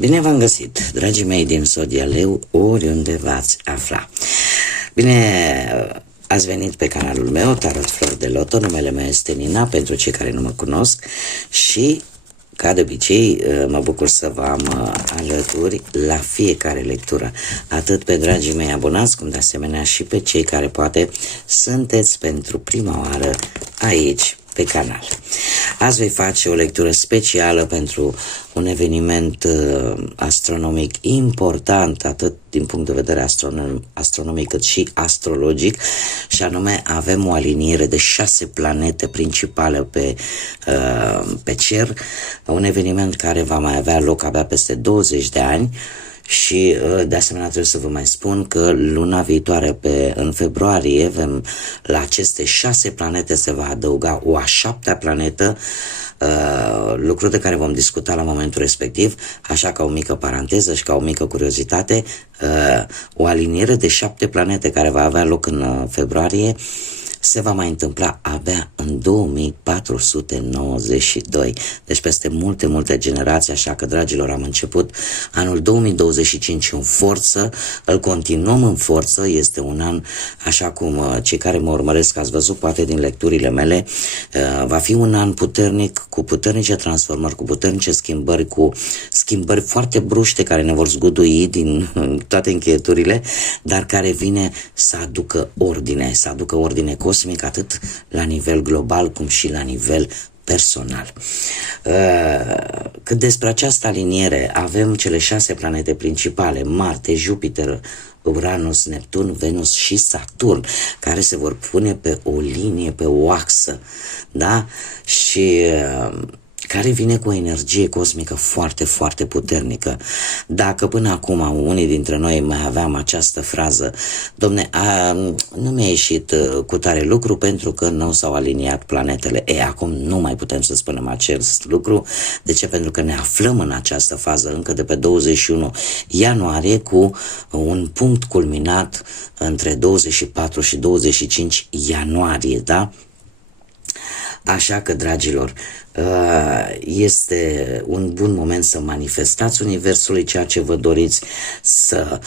Bine v-am găsit, dragii mei din Zodia Leu, oriunde v-ați afla. Bine ați venit pe canalul meu, Tarot Flori de Loto. Numele meu este Nina, pentru cei care nu mă cunosc, și ca de obicei mă bucur să vă am alături la fiecare lectură, atât pe dragii mei abonați, cum de asemenea și pe cei care poate sunteți pentru prima oară aici pe canal. Azi voi face o lectură specială pentru un eveniment astronomic important, atât din punct de vedere astronomic cât și astrologic, și anume avem o aliniere de 6 planete principale pe cer, un eveniment care va mai avea loc abia peste 20 de ani. Și de asemenea trebuie să vă mai spun că luna viitoare, în februarie, la aceste 6 planete se va adăuga o a 7-a planetă, lucru de care vom discuta la momentul respectiv. Așa, ca o mică paranteză și ca o mică curiozitate, o aliniere de 7 planete care va avea loc în februarie se va mai întâmpla abia în 2492, deci peste multe generații. Așa că, dragilor, am început anul 2025 în forță, îl continuăm în forță. Este un an, așa cum cei care mă urmăresc ați văzut poate din lecturile mele, va fi un an puternic, cu puternice transformări, cu puternice schimbări, cu schimbări foarte bruște care ne vor zgudui din toate încheieturile, dar care vine să aducă ordine cosmic, atât la nivel global cum și la nivel personal. Cât despre această aliniere, avem cele 6 planete principale: Marte, Jupiter, Uranus, Neptun, Venus și Saturn, care se vor pune pe o linie, pe o axă, da? Și care vine cu o energie cosmică foarte puternică. Dacă până acum unii dintre noi mai aveam această frază: domne, nu mi-a ieșit cu tare lucru pentru că nu s-au aliniat planetele. Acum nu mai putem să spunem acest lucru. De ce? Pentru că ne aflăm în această fază încă de pe 21 ianuarie, cu un punct culminat între 24 și 25 ianuarie, da? Așa că, dragilor, este un bun moment să manifestați Universului ceea ce vă doriți, să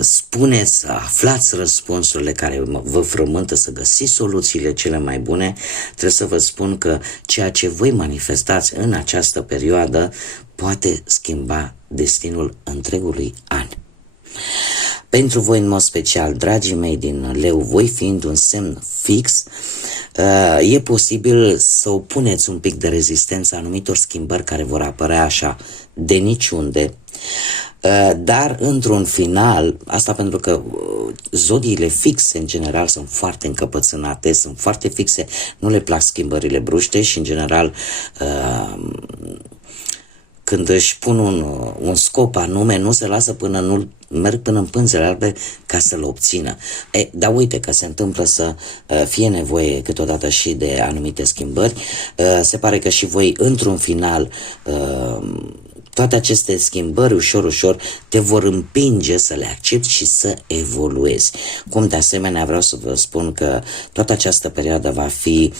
spuneți, să aflați răspunsurile care vă frământă, să găsiți soluțiile cele mai bune. Trebuie să vă spun că ceea ce voi manifestați în această perioadă poate schimba destinul întregului an. Pentru voi, în mod special, dragii mei din Leu, voi fiind un semn fix, e posibil să opuneți un pic de rezistență anumitor schimbări care vor apărea așa de niciunde, dar într-un final, asta pentru că zodiile fixe în general sunt foarte încăpățânate, sunt foarte fixe, nu le plac schimbările bruște și în general când își pun un scop anume, nu se lasă până nu merg până în pânzele albe ca să-l obțină. Dar uite că se întâmplă să fie nevoie câteodată și de anumite schimbări. Se pare că și voi, într-un final, toate aceste schimbări ușor te vor împinge să le accepti și să evoluezi. Cum de asemenea vreau să vă spun că toată această perioadă va fi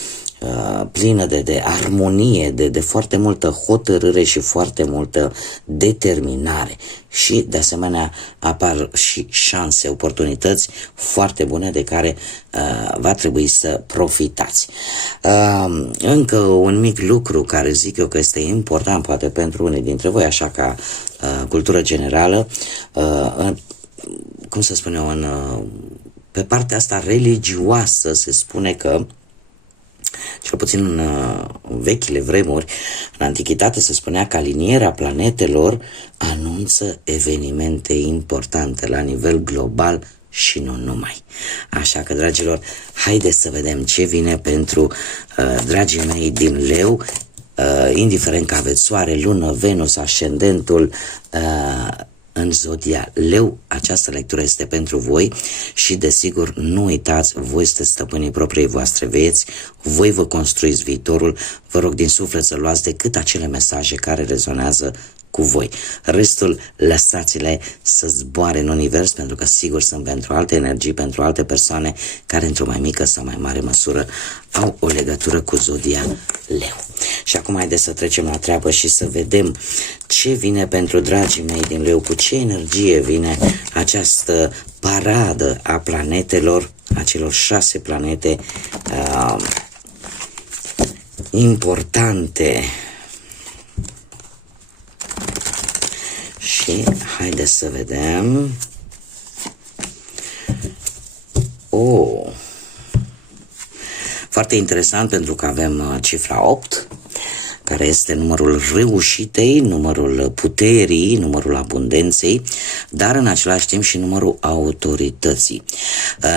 plină de armonie, de foarte multă hotărâre și foarte multă determinare. Și de asemenea apar și șanse, oportunități foarte bune de care va trebui să profitați. Încă un mic lucru care zic eu că este important poate pentru unii dintre voi, așa ca cultură generală, cum să spun eu, pe partea asta religioasă se spune că, cel puțin în vechile vremuri, în antichitate, se spunea că alinierea planetelor anunță evenimente importante la nivel global și nu numai. Așa că, dragilor, haideți să vedem ce vine pentru dragii mei din Leu, indiferent că aveți Soare, Lună, Venus, ascendentul în zodia Leu. Această lectură este pentru voi și, desigur, nu uitați, voi sunteți stăpânii propriei voastre vieți, voi vă construiți viitorul. Vă rog din suflet să luați decât acele mesaje care rezonează cu voi. Restul lăsați-le să zboare în univers, pentru că sigur sunt pentru alte energii, pentru alte persoane care într-o mai mică sau mai mare măsură au o legătură cu zodia Leu. Și acum haideți să trecem la treabă și să vedem ce vine pentru dragii mei din Leu, cu ce energie vine această paradă a planetelor, a celor 6 planete importante. Și haideți să vedem. Foarte interesant, pentru că avem cifra 8, care este numărul reușitei, numărul puterii, numărul abundenței, dar în același timp și numărul autorității.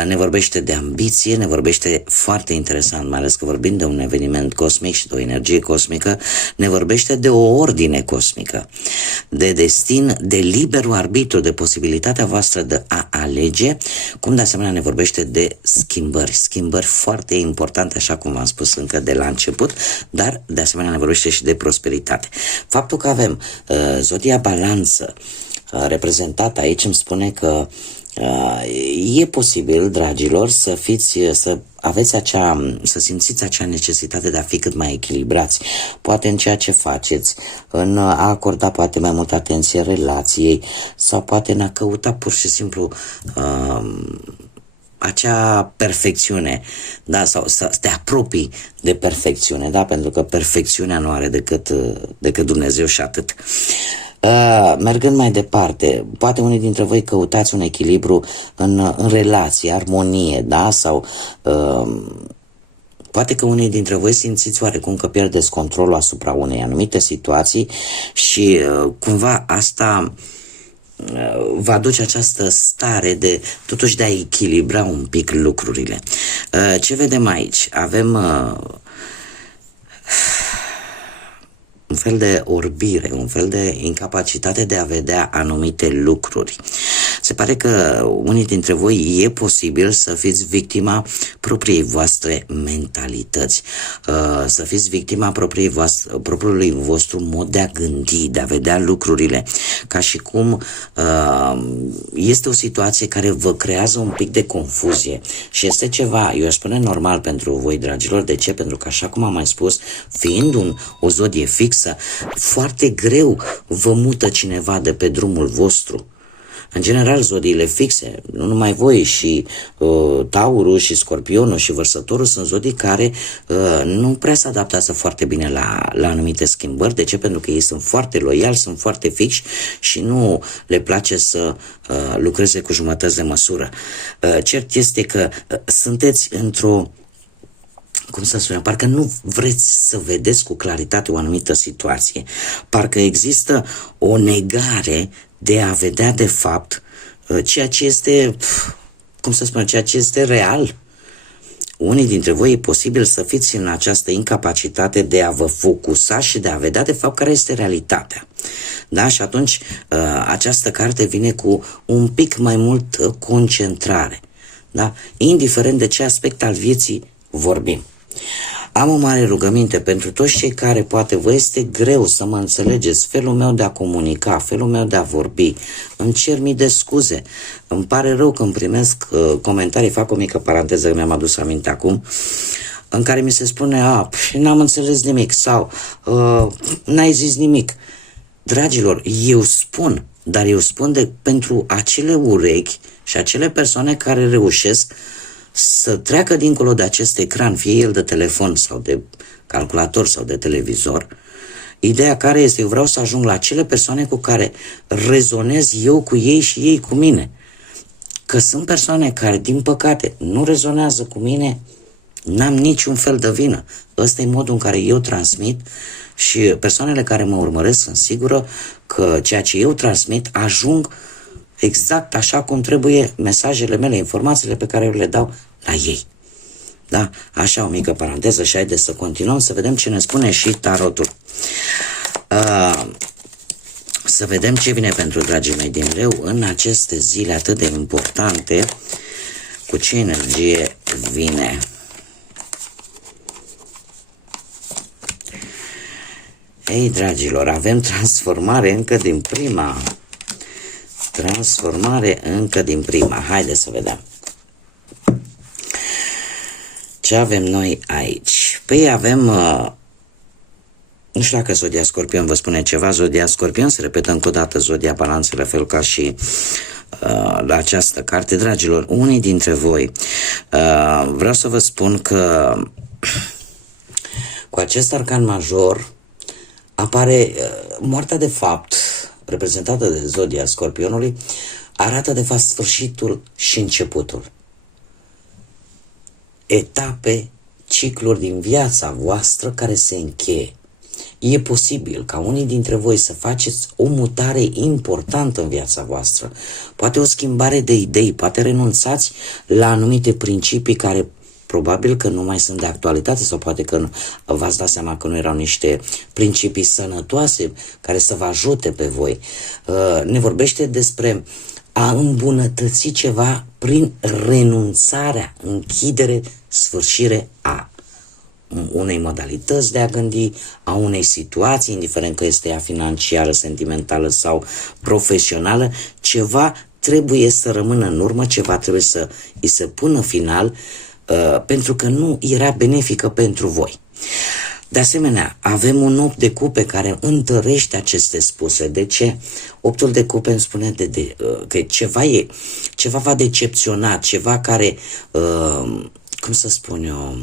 Ne vorbește de ambiție, ne vorbește foarte interesant, mai ales că vorbim de un eveniment cosmic și de o energie cosmică, ne vorbește de o ordine cosmică, de destin, de liberul arbitru, de posibilitatea voastră de a alege, cum de asemenea ne vorbește de schimbări foarte importante, așa cum v-am spus încă de la început, dar de asemenea ne vorbește și de prosperitate. Faptul că avem zodia Balanță reprezentată aici îmi spune că e posibil, dragilor, să simțiți acea necesitate de a fi cât mai echilibrați, poate în ceea ce faceți, în a acorda poate mai multă atenție relației, sau poate în a căuta pur și simplu acea perfecțiune, da, sau să te apropii de perfecțiune, da, pentru că perfecțiunea nu are decât Dumnezeu și atât. Mergând mai departe, poate unii dintre voi căutați un echilibru în relație, armonie, da, sau poate că unii dintre voi simțiți oarecum că pierdeți controlul asupra unei anumite situații și cumva asta va aduce această stare de totuși de a echilibra un pic lucrurile. Ce vedem aici? Avem un fel de orbire, un fel de incapacitate de a vedea anumite lucruri. Se pare că unii dintre voi e posibil să fiți victima propriei voastre mentalități, să fiți victima propriului vostru mod de a gândi, de a vedea lucrurile, ca și cum este o situație care vă creează un pic de confuzie și este ceva, eu aș spune, normal pentru voi, dragilor. De ce? Pentru că, așa cum am mai spus, fiind o zodie fixă, foarte greu vă mută cineva de pe drumul vostru. În general, zodiile fixe, nu numai voi, și Taurul și Scorpionul și Vărsătorul sunt zodii care nu prea se adaptează foarte bine la anumite schimbări. De ce? Pentru că ei sunt foarte loiali, sunt foarte fixi și nu le place să lucreze cu jumătăți de măsură. Cert este că sunteți într-o, cum să spunem, parcă nu vreți să vedeți cu claritate o anumită situație. Parcă există o negare de a vedea de fapt ceea ce este, cum să spunem, ceea ce este real. Unii dintre voi e posibil să fiți în această incapacitate de a vă focusa și de a vedea de fapt care este realitatea. Da? Și atunci această carte vine cu un pic mai mult concentrare. Da? Indiferent de ce aspect al vieții vorbim. Am o mare rugăminte pentru toți cei care poate vă este greu să mă înțelegeți, felul meu de a comunica, felul meu de a vorbi. Îmi cer mii de scuze. Îmi pare rău când primesc comentarii, fac o mică paranteză că mi-am adus aminte acum, în care mi se spune, n-am înțeles nimic sau n-ai zis nimic. Dragilor, eu spun, dar eu spun pentru acele urechi și acele persoane care reușesc să treacă dincolo de acest ecran, fie el de telefon sau de calculator sau de televizor. Ideea care este, eu vreau să ajung la acele persoane cu care rezonez eu cu ei și ei cu mine. Că sunt persoane care, din păcate, nu rezonează cu mine, n-am niciun fel de vină. Ăsta e modul în care eu transmit și persoanele care mă urmăresc sunt sigură că ceea ce eu transmit ajung exact așa cum trebuie mesajele mele, informațiile pe care eu le dau la ei. Da? Așa, o mică paranteză și haideți să continuăm să vedem ce ne spune și tarotul. Să vedem ce vine pentru dragii mei din Leu în aceste zile atât de importante, cu ce energie vine. Ei, dragilor, avem transformare încă din prima. Transformare încă din prima. Haideți să vedem. Ce avem noi aici? Păi avem, nu știu dacă Zodia Scorpion vă spune ceva. Zodia Scorpion se repetă încă o dată Zodia Balanțe, la fel ca și la această carte. Dragilor, unii dintre voi, vreau să vă spun că cu acest arcan major apare moartea de fapt, reprezentată de Zodia Scorpionului, arată de fapt sfârșitul și începutul. Etape, cicluri din viața voastră care se încheie. E posibil ca unii dintre voi să faceți o mutare importantă în viața voastră, poate o schimbare de idei, poate renunțați la anumite principii care probabil că nu mai sunt de actualitate sau poate că v-ați dat seama că nu erau niște principii sănătoase care să vă ajute pe voi. Ne vorbește despre a îmbunătăți ceva prin renunțarea, închidere, sfârșire a unei modalități de a gândi, a unei situații, indiferent că este ea financiară, sentimentală sau profesională. Ceva trebuie să rămână în urmă, ceva trebuie să îi se pună final, pentru că nu era benefică pentru voi. De asemenea, avem un 8 de cupe care întărește aceste spuse. De ce? 8-ul de cupe îmi spune că ceva va decepționa, ceva care, cum să spun eu,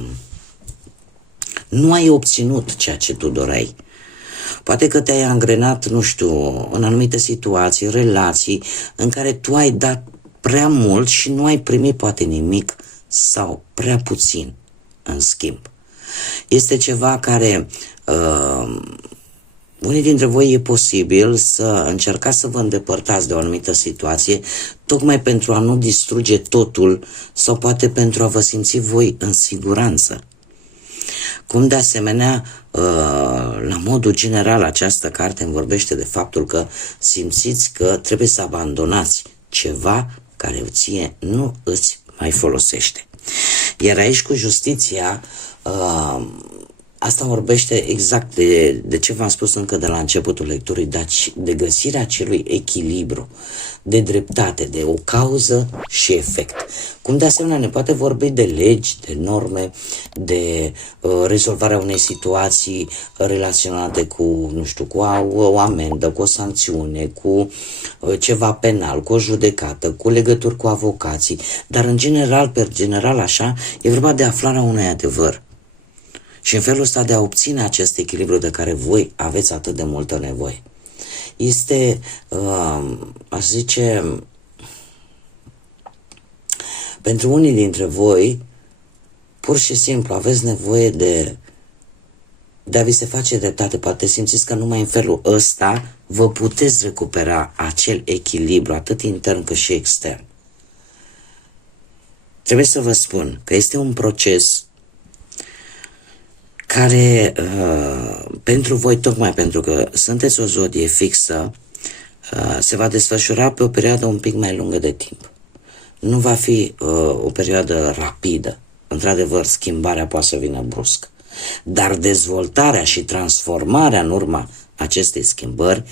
nu ai obținut ceea ce tu doreai. Poate că te-ai angrenat, nu știu, în anumite situații, relații, în care tu ai dat prea mult și nu ai primit poate nimic sau prea puțin în schimb. Este ceva care unii dintre voi e posibil să încercați să vă îndepărtați de o anumită situație tocmai pentru a nu distruge totul sau poate pentru a vă simți voi în siguranță. Cum de asemenea, la modul general, această carte îmi vorbește de faptul că simțiți că trebuie să abandonați ceva care ție nu îți mai folosește. Iar aici cu justiția, asta vorbește exact de ce v-am spus încă de la începutul lecturii, de găsirea acelui echilibru, de dreptate, de o cauză și efect. Cum de asemenea ne poate vorbi de legi, de norme, de rezolvarea unei situații relaționate cu, nu știu, cu o amendă, cu o sancțiune, cu ceva penal, cu o judecată, cu legături cu avocații, dar în general, pe general așa, e vorba de aflarea unui adevăr. Și în felul ăsta de a obține acest echilibru de care voi aveți atât de multă nevoie. Este, aș zice, pentru unii dintre voi, pur și simplu aveți nevoie de a vi se face dreptate. Poate simțiți că numai în felul ăsta vă puteți recupera acel echilibru, atât intern cât și extern. Trebuie să vă spun că este un proces care, pentru voi, tocmai pentru că sunteți o zodie fixă, se va desfășura pe o perioadă un pic mai lungă de timp. Nu va fi o perioadă rapidă. Într-adevăr, schimbarea poate să vină brusc. Dar dezvoltarea și transformarea în urma acestei schimbări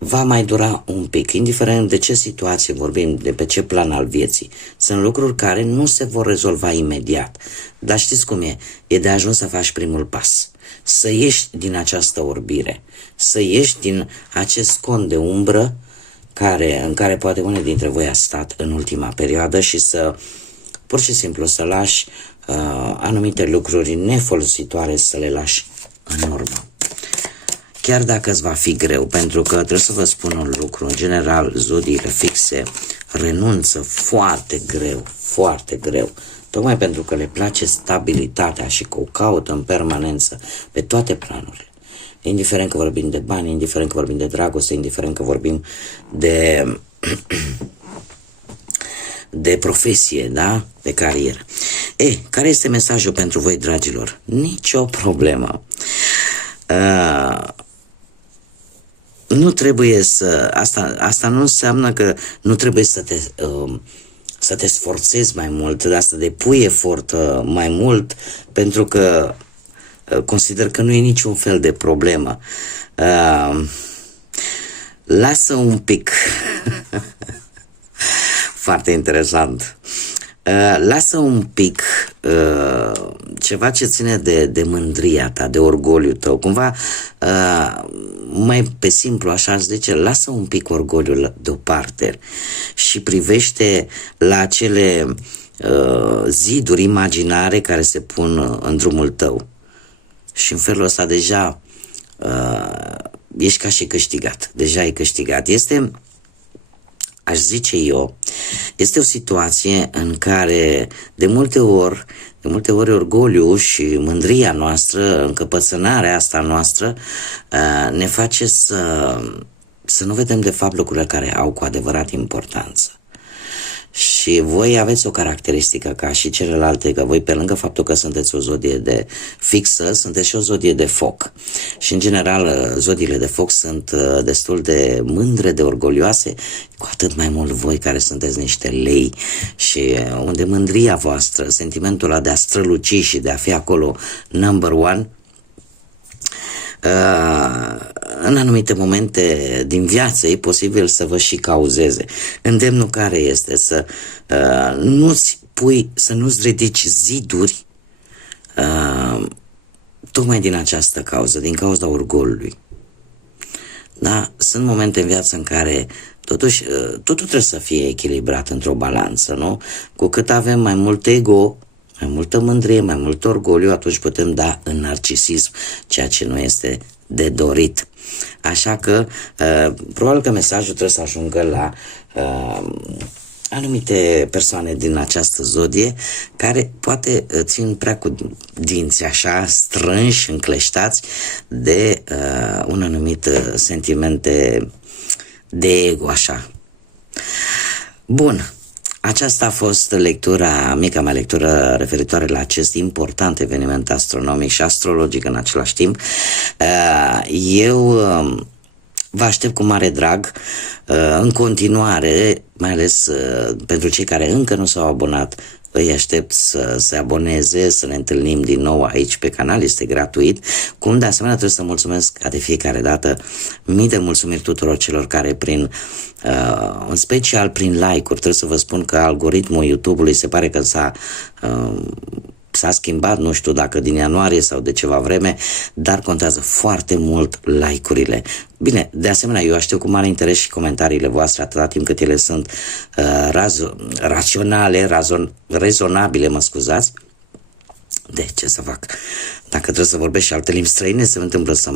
va mai dura un pic, indiferent de ce situație vorbim, de pe ce plan al vieții. Sunt lucruri care nu se vor rezolva imediat. Dar știți cum e? E de ajuns să faci primul pas. Să ieși din această orbire. Să ieși din acest cont de umbră în care poate unii dintre voi a stat în ultima perioadă și să, pur și simplu, să lași anumite lucruri nefolositoare, să le lași în urmă. Chiar dacă îți va fi greu, pentru că trebuie să vă spun un lucru, în general, zodiile fixe renunță foarte greu, foarte greu, tocmai pentru că le place stabilitatea și că o caută în permanență pe toate planurile. Indiferent că vorbim de bani, indiferent că vorbim de dragoste, indiferent că vorbim de profesie, da? De carieră. Care este mesajul pentru voi, dragilor? Nicio problemă. Nu trebuie să... Asta nu înseamnă că nu trebuie să te sforțezi mai mult, de asta depui efort mai mult, pentru că consider că nu e niciun fel de problemă. Lasă un pic. Foarte interesant. Lasă un pic ceva ce ține de mândria ta, de orgoliu tău. Cumva, mai pe simplu, așa aș zice, lasă un pic orgoliul deoparte și privește la acele ziduri imaginare care se pun în drumul tău. Și în felul ăsta deja ești ca și câștigat. Deja ai câștigat. Aș zice eu, este o situație în care de multe ori orgoliu și mândria noastră, încăpățânarea asta noastră ne face să nu vedem de fapt lucrurile care au cu adevărat importanță. Și voi aveți o caracteristică ca și celelalte, că voi, pe lângă faptul că sunteți o zodie de fixă, sunteți și o zodie de foc. Și în general zodiile de foc sunt destul de mândre, de orgolioase, cu atât mai mult voi care sunteți niște lei și unde mândria voastră, sentimentul ăla de a străluci și de a fi acolo number one, în anumite momente din viață e posibil să vă și cauzeze. Îndemnul care este să nu-ți ridici ziduri tocmai din această cauză, din cauza orgolului. Da? Sunt momente în viață în care totuși totul trebuie să fie echilibrat într-o balanță, nu? Cu cât avem mai mult ego, mai multă mândrie, mai mult orgoliu, atunci putem da în narcisism, ceea ce nu este de dorit. Așa că probabil că mesajul trebuie să ajungă la anumite persoane din această zodie care poate țin prea cu dinți așa strânși, încleștați de un anumit sentiment de ego așa. Bun. Aceasta a fost mica mea lectură referitoare la acest important eveniment astronomic și astrologic în același timp. Eu vă aștept cu mare drag în continuare, mai ales pentru cei care încă nu s-au abonat, îi aștept să se aboneze, să ne întâlnim din nou aici pe canal, este gratuit. Cum de asemenea trebuie să mulțumesc ca de fiecare dată, mii de mulțumiri tuturor celor care în special prin like-uri, trebuie să vă spun că algoritmul YouTube-ului se pare că s-a schimbat, nu știu dacă din ianuarie sau de ceva vreme, dar contează foarte mult like-urile. Bine, de asemenea, eu aștept cu mare interes și comentariile voastre atâta timp cât ele sunt raționale, rezonabile, mă scuzați. De ce să fac? Dacă trebuie să vorbesc și alte limbi străine, se întâmplă să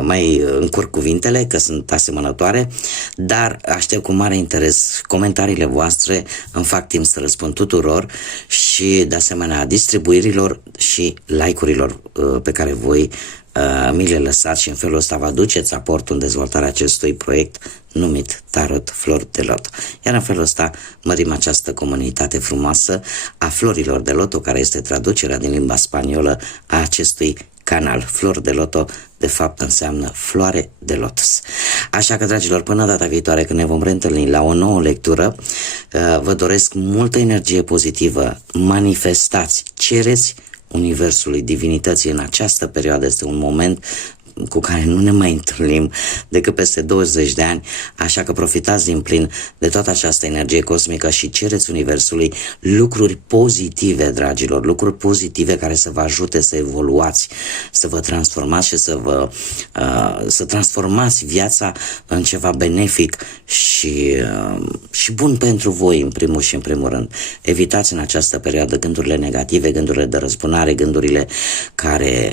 mai încurc cuvintele, că sunt asemănătoare, dar aștept cu mare interes comentariile voastre, îmi fac timp să răspund tuturor și de asemenea distribuirilor și like-urilor pe care voi mi le lăsați și în felul ăsta vă aduceți aportul în dezvoltarea acestui proiect numit Tarot Flori de Loto. Iar în felul ăsta mărim această comunitate frumoasă a florilor de loto, care este traducerea din limba spaniolă a acestui canal. Flori de Loto, de fapt, înseamnă floare de lotus. Așa că, dragilor, până data viitoare când ne vom reîntâlni la o nouă lectură, vă doresc multă energie pozitivă, manifestați, cereți Universului, divinității în această perioadă. Este un moment cu care nu ne mai întâlnim decât peste 20 de ani, așa că profitați din plin de toată această energie cosmică și cereți Universului lucruri pozitive, dragilor, lucruri pozitive care să vă ajute să evoluați, să vă transformați și să transformați viața în ceva benefic și bun pentru voi, în primul și în primul rând. Evitați în această perioadă gândurile negative, gândurile de răzbunare, gândurile care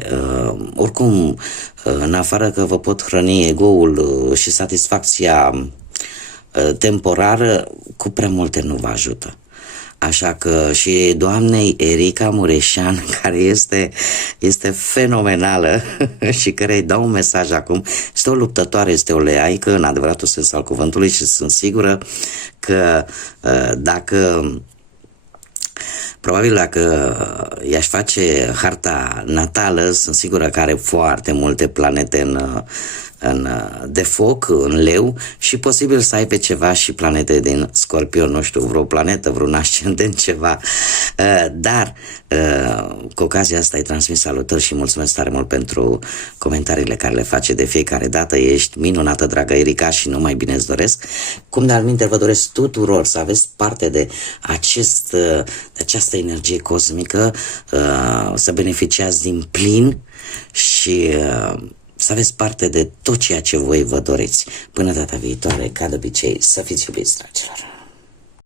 oricum, în afară că vă pot hrăni ego-ul și satisfacția temporară, cu prea multe nu vă ajută. Așa că și doamnei Erica Mureșan, care este fenomenală și care îi dau un mesaj acum, este o luptătoare, este o leaică în adevăratul sens al cuvântului și sunt sigură că probabil dacă i-aș face harta natală, sunt sigură că are foarte multe planete de foc, în leu, și posibil să ai pe ceva și planete din Scorpion, nu știu, vreo planetă, vreun ascendent, ceva. Dar cu ocazia asta îi transmit salutări și mulțumesc tare mult pentru comentariile care le face de fiecare dată. Ești minunată, dragă Erica, și numai bine îți doresc. Cum de alminte vă doresc tuturor să aveți parte de această energie cosmică, să beneficiați din plin și să aveți parte de tot ceea ce voi vă doriți. Până data viitoare, ca de obicei, să fiți iubiți, dragilor!